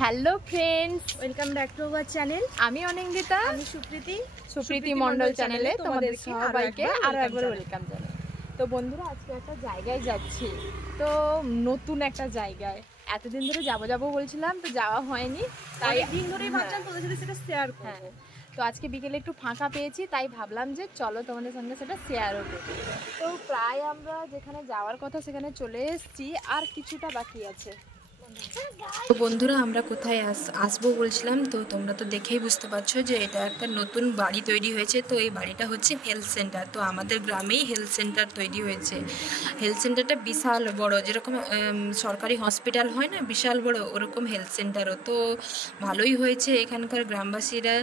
Hello friends, welcome back to our channel. আমি অনিন্দিতা, আমি সুপ্রীতি মণ্ডল চ্যানেলে তোমাদের সবাইকে আরো একবার ওয়েলকাম জানাই। তো বন্ধুরা, আজকে একটা জায়গায় যাচ্ছি, তো নতুন একটা জায়গায়। এতদিন ধরে যাবো বলছিলাম, তো যাওয়া হয়নি, তাই দিন ধরেই ভাবছিলাম তোদের সাথে সেটা শেয়ার করব। তো আজকে বিকেলে একটু ফাঁকা পেয়েছি, তাই ভাবলাম যে চলো তোমাদের সঙ্গে সেটা শেয়ারও করি। তো প্রায় আমরা যেখানে যাওয়ার কথা সেখানে চলে এসেছি, আর কিছুটা বাকি আছে। তো বন্ধুরা, আমরা কোথায় আসবো বলছিলাম, তো তোমরা তো দেখেই বুঝতে পারছো যে এটা একটা নতুন বাড়ি তৈরি হয়েছে। তো এই বাড়িটা হচ্ছে হেলথ সেন্টার। তো আমাদের গ্রামেই হেলথ সেন্টার তৈরি হয়েছে। হেলথ সেন্টারটা বিশাল বড়, যেরকম সরকারি হসপিটাল হয় না বিশাল বড়, ওরকম হেলথ সেন্টারও। তো ভালোই হয়েছে, এখানকার গ্রামবাসীরা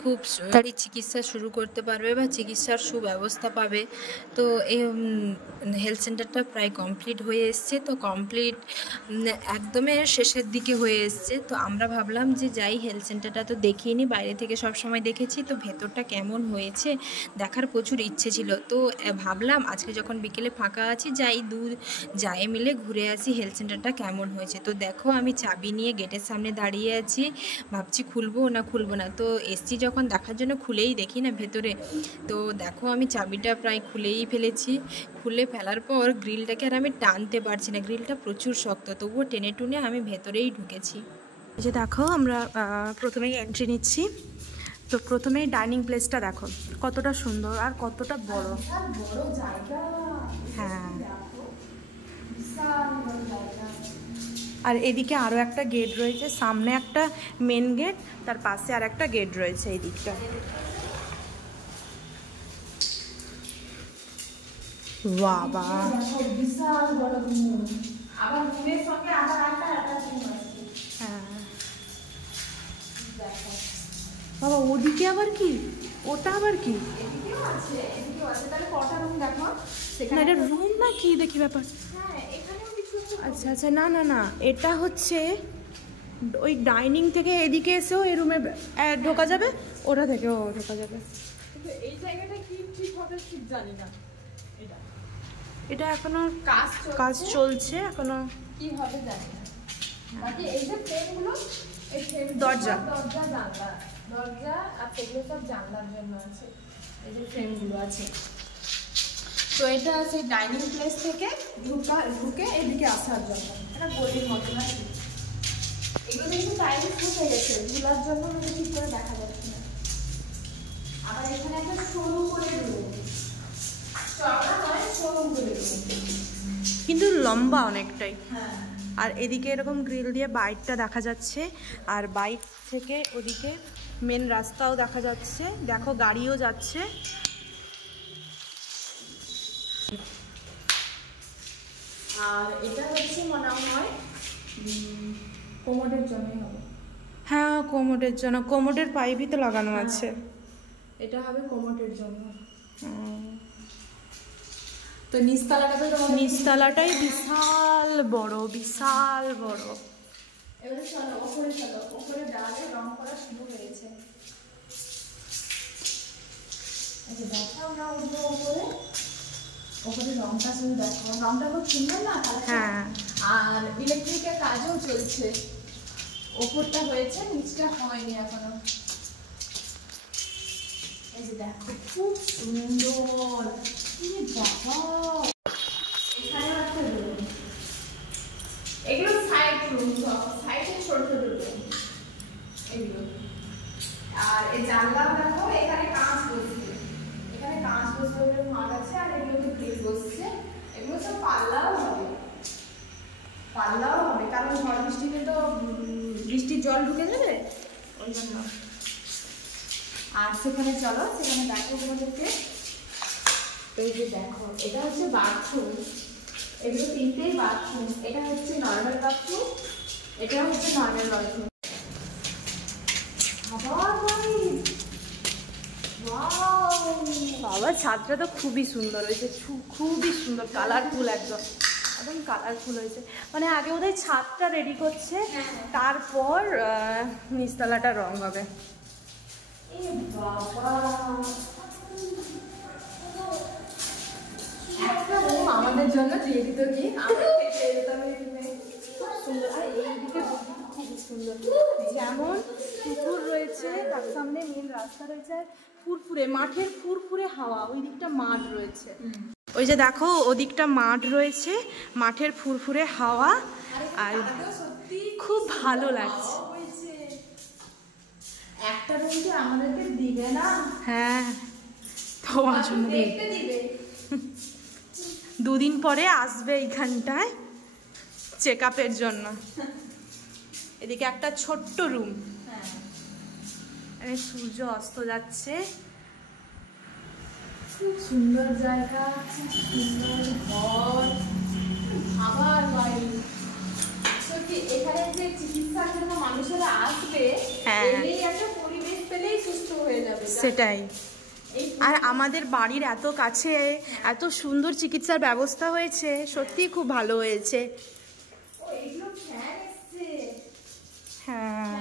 খুব তাড়াতাড়ি চিকিৎসা শুরু করতে পারবে বা চিকিৎসার সুব্যবস্থা পাবে। তো এই হেলথ সেন্টারটা প্রায় কমপ্লিট হয়ে এসছে। তো কমপ্লিট একদমই শেষের দিকে হয়ে এসছে। তো আমরা ভাবলাম যে যাই, হেলথ সেন্টারটা তো দেখিনি, বাইরে থেকে সব সময় দেখেছি, তো ভেতরটা কেমন হয়েছে দেখার প্রচুর ইচ্ছে ছিল। তো ভাবলাম আজকে যখন বিকেলে ফাঁকা আছি, যাই মিলে ঘুরে আসি হেলথ সেন্টারটা কেমন হয়েছে। তো দেখো, আমি চাবি নিয়ে গেটের সামনে দাঁড়িয়ে আছি, ভাবছি খুলবো না। তো এসছি যখন দেখার জন্য খুলেই দেখি না ভেতরে। তো দেখো, আমি চাবিটা প্রায় খুলেই ফেলেছি। খুলে ফেলার পর গ্রিলটাকে আর আমি টানতে পারছি না, গ্রিলটা প্রচুর শক্ত, তবুও টেনে টুনে আমি ভেতরেই ঢুকেছি। এই যে দেখো, আমরা প্রথমেই এন্ট্রি নিচ্ছি। তো প্রথমেই ডাইনিং প্লেসটা দেখো কতটা সুন্দর আর কতটা বড়। বড় জায়গা, হ্যাঁ, বিশাল বড় জায়গা। আর এদিকে আরও একটা গেট রয়েছে, সামনে একটা মেন গেট, তার পাশে আর একটা গেট রয়েছে এই দিকটা। বাবা, বিশাল বড় রুম, আবার রুমের সঙ্গে আবার একটা অ্যাটাচমেন্ট আছে। হ্যাঁ বাবা, ওদিকে আবার কি? ওটা আবার কি? এদিকেও আছে, তাহলে কটা রুম দেখো না, সেখানে। এটা রুম না কি দেখি ব্যাপার। হ্যাঁ, এখানেও কিছু আচ্ছা, না, এটা হচ্ছে ওই ডাইনিং থেকে এদিকে এসেও এই রুমে ঢোকা যাবে, ওটা থেকেও ঢোকা যাবে। কিন্তু এই জায়গাটা কি ঠিক হবে ঠিক জানি না। এটা এখনো কাজ চলছে এখনো, কি হবে জানি না। বাকি এই যে ফ্রেমগুলো, এই ফ্রেম দরজা আর সেগুলো সব জানলার জন্য আছে। এই যে ফ্রেমগুলো আছে। তো এটা সেই ডাইনিং প্লেস থেকে ঢুকে এদিকে আসার জন্য এটা গলির মতন আছে। এগুলো কিন্তু টাইলস বসে গেছে, ধুলার জন্য আমাকে ঠিক করে দেখা যাচ্ছে না। আবার এখানে একটা সরু করে রুম, চওড়া নয়, সরু করে রুম, কিন্তু লম্বা অনেকটাই। হ্যাঁ। আর এদিকে এরকম গ্রিল দিয়ে বাইকটা দেখা যাচ্ছে, আর বাইক থেকে ওদিকে মেন রাস্তাও দেখা যাচ্ছে, দেখো গাড়িও যাচ্ছে। আর এটা হচ্ছে মনে হয় কোমোডের জন্যই হবে। হ্যাঁ, কোমোডের জন্য, কোমোডের পাইপই তো লাগানো আছে। এটা হবে কোমোডের জন্য। তো নিচতলাটাই বিশাল বড়। এবারে চলো ওপরে দেওয়ালে রং করা শুরু হয়েছে। আচ্ছা দেখো, আমরা উঠবো ওপরে রংটা শুধু দেখো, রংটা খুব সুন্দর না? হ্যাঁ, আর ইলেকট্রিকের কাজও চলছে, ওপরটা হয়েছে, নিচটা হয়নি এখনো। এই যে দেখো, খুব সুন্দর। বাবা, এখানে একটা রুম, এগুলো সাইড রুম, সাইডে ছোট রুম এগুলো। আর এই জানলা দেখো, এখানে কাঁচ বসছে, বলে ভাগ আছে, আর এগুলোতে গ্রিল বসছে। এগুলো সব পাল্লাও হবে, কারণ ঝড় বৃষ্টিতে তো বৃষ্টির জল ঢুকে যাবে, ওই জন্য। আর সেখানে চলো, সেখানে দেখো তোমাদেরকে। এই যে দেখো, এটা হচ্ছে বাথরুম, এগুলো তিনটেই বাথরুম। এটা হচ্ছে নর্মাল বাথরুম, এটা হচ্ছে নর্মাল বাথরুম। বাবা, ছাদটা তো খুবই সুন্দর হয়েছে, খুবই সুন্দর, কালারফুল, একদম কালারফুল হয়েছে। মানে আগে বোধহয় ছাদটা রেডি করছে, তারপর নিচতলাটা রং হবে। আমাদের জন্য দিয়ে দিত কি, আমরা খেতে যেতাম। খুব সুন্দর, আর এইদিকে খুব সুন্দর সুন্দর, যেমন পুকুর রয়েছে তার সামনে মেন রাস্তা রয়েছে, ফুরফুরে মাঠের ফুরফুরে হাওয়া, ওই দিকটা মাঠ রয়েছে, ওই যে দেখো ওদিকটা মাঠ রয়েছে, মাঠের ফুরফুরে হাওয়া, আর খুব ভালো লাগছে। একটা রুম কি আমাদেরকে দিবে না? হ্যাঁ, তোমার জন্য দিবে। দুদিন পরে আসবে এইখানটায় চেক আপের জন্য। এদিকে একটা ছোট্ট রুম, সূর্য অস্ত যাচ্ছে, খুব সুন্দর জায়গা, খুব সুন্দর ঘর, খাবার বাড়ি। সত্যি এখানে যে চিকিৎসার জন্য মানুষেরা আসবে, এলেই একটা পরিবেশ পেলেই সুস্থ হয়ে যাবে। সেটাই। আর আমাদের বাড়ির এত কাছে এত সুন্দর চিকিৎসার ব্যবস্থা হয়েছে, সত্যি খুব ভালো হয়েছে। হ্যাঁ,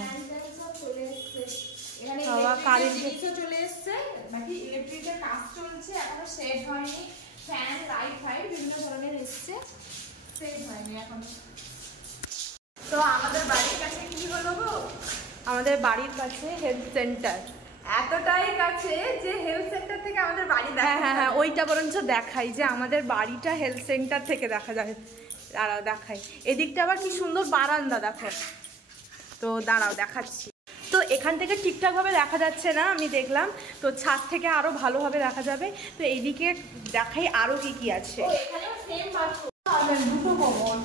চলে এসছে, বাকি ইলেকট্রিকের কাজ চলছে, এখনো সেট হয়নি। ফ্যান, লাইট ফাইট বিভিন্ন ধরনের এসছে, সেট হয়নি এখনো। তো আমাদের বাড়ির কাছে কি হলো গো? আমাদের বাড়ির কাছে হেলথ সেন্টার, এতটাই কাছে যে হেলথ সেন্টার থেকে আমাদের বাড়ি দেখা যায়। হ্যাঁ, ওইটা বরঞ্চ দেখাই যে আমাদের বাড়িটা হেলথ সেন্টার থেকে দেখা যায়। দাঁড়াও দেখাই, এদিকটা আবার কি সুন্দর বারান্দা দেখো, তো দাঁড়াও দেখাচ্ছি। তো এখান থেকে ঠিকঠাকভাবে দেখা যাচ্ছে না, আমি দেখলাম, তো ছাদ থেকে আরো ভালোভাবে দেখা যাবে। তো এইদিকে দেখাই আরো কি কি আছে। দুটো কমন,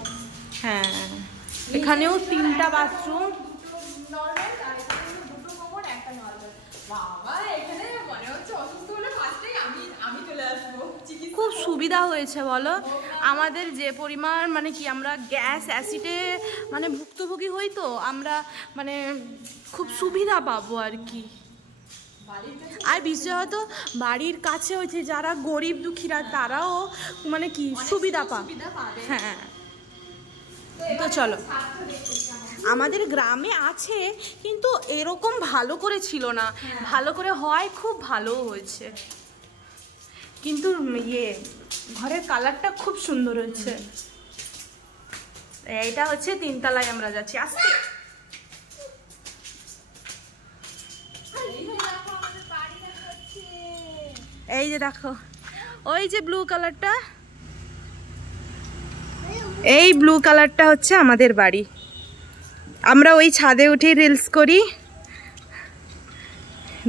হ্যাঁ, এখানেও 3টা বাথরুম, নরমাল, আর এখানে দুটো কমন, একটা নরমাল। বাবা, এখানে মনে হচ্ছে অসুস্থ হলে ফার্স্টেই আমি চলে আসবো। খুব সুবিধা হয়েছে বলো। আমাদের যে পরিমাণ মানে কি আমরা গ্যাস অ্যাসিডে মানে ভুক্তভোগী হই, তো আমরা মানে খুব সুবিধা পাবো আর কি। আর বিশেষত বাড়ির কাছে হয়েছে যারা গরিব দুঃখীরা, তারাও মানে কি সুবিধা পাবে। হ্যাঁ, তো চলো, আমাদের গ্রামে আছে কিন্তু এরকম ভালো করে ছিল না, ভালো করে হয়, খুব ভালো হয়েছে, কিন্তু ঘরের কালারটা খুব সুন্দর হয়েছে। এইটা হচ্ছে 3 তলায় আমরা যাচ্ছি আজকে। এই যে দেখো, ওই যে ব্লু কালারটা, এই ব্লু কালারটা হচ্ছে আমাদের বাড়ি। আমরা ওই ছাদে উঠে রিলস করি,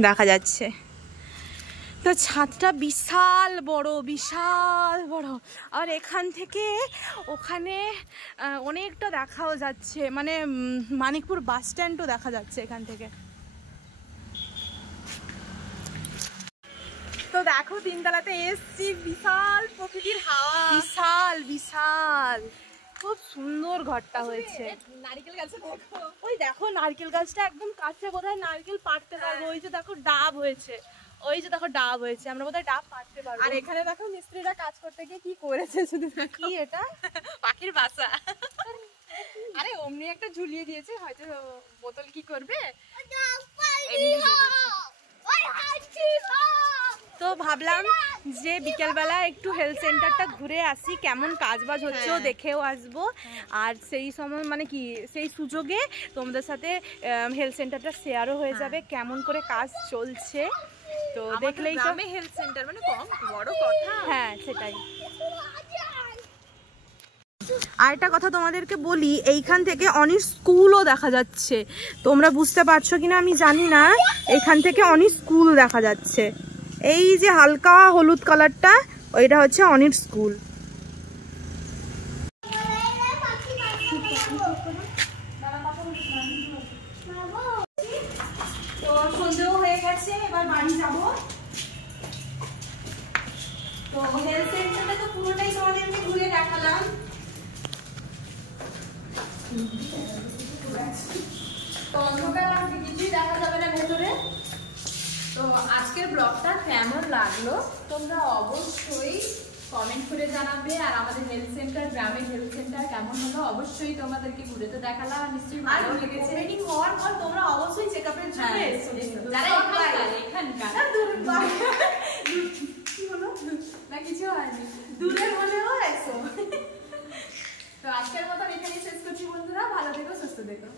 দেখা যাচ্ছে। তো ছাদটা বিশাল বড়, বিশাল বড়, আর এখান থেকে ওখানে অনেকটা দেখাও যাচ্ছে, মানে মানিকপুর বাস স্ট্যান্ডও দেখা যাচ্ছে এখান থেকে। তো দেখো 3 তলাতে এসছি, বিশাল প্রকৃতির হাওয়া, বিশাল বিশাল, খুব সুন্দর ঘরটা হয়েছে। নারকেল গাছে দেখো, ওই দেখো নারকেল গাছটা একদম কাছে, বোধহয় নারকেল পাড়তে পারবো। ওই যে দেখো ডাব হয়েছে, ওই যে দেখো ডাব হয়েছে, আমরা বোধহয় ডাব পাড়তে পারবো। আর এখানে দেখো মিস্ত্রিরা কাজ করতে গিয়ে কি করেছে, শুধু কি এটা পাখির বাসা। আরে অমনি একটা ঝুলিয়ে দিয়েছে, হয়তো বোতল কি করবে। তো ভাবলাম যে বিকেলবেলা একটু হেলথ সেন্টারটা ঘুরে আসি, কেমন কাজবাজ হচ্ছেও দেখেও আসবো। আর সেই সময় মানে কি সেই সুযোগে তোমাদের সাথে হেলথ সেন্টারটা শেয়ারও হয়ে যাবে, কেমন করে কাজ চলছে। তো দেখলেই তো হেলথ সেন্টার মানে কম বড় কথা। হ্যাঁ, সেটাই। আর একটা কথা তোমাদেরকে বলি, এইখান থেকে অনেক স্কুলও দেখা যাচ্ছে, তোমরা বুঝতে পারছো কিনা আমি জানি না। এইখান থেকে অনেক স্কুল দেখা যাচ্ছে, এই যে হালকা হলুদ কালারটা, ওইটা হচ্ছে অনেক স্কুল। তো সন্ধ্যেও হয়ে গেছে, এবার বাড়ি যাব। তো হেলথ সেন্টারটা তো পুরোটাই তোমাদেরকে ঘুরে দেখালাম। তো অন্ধকার আর কিছুই দেখা যাবে না ভেতরে। তো আজকের ব্লগটা কেমন লাগলো তোমরা অবশ্যই কমেন্ট করে জানাবে। আর আমাদের হেলথ সেন্টার, গ্রামের হেলথ সেন্টার কেমন হলো অবশ্যই তোমাদেরকে ঘুরে তো দেখালাম, নিশ্চয়ই ভালো লেগেছে। ওপেনিং হওয়ার পর তোমরা অবশ্যই চেকআপের জন্য এসো, যারা এখানকার কি হলো না কিছু হয়নি, দূরের হলেও এসো। তো আজকের মতন এখানেই শেষ করছি বন্ধুরা, ভালো থেকো, সুস্থ থেকো।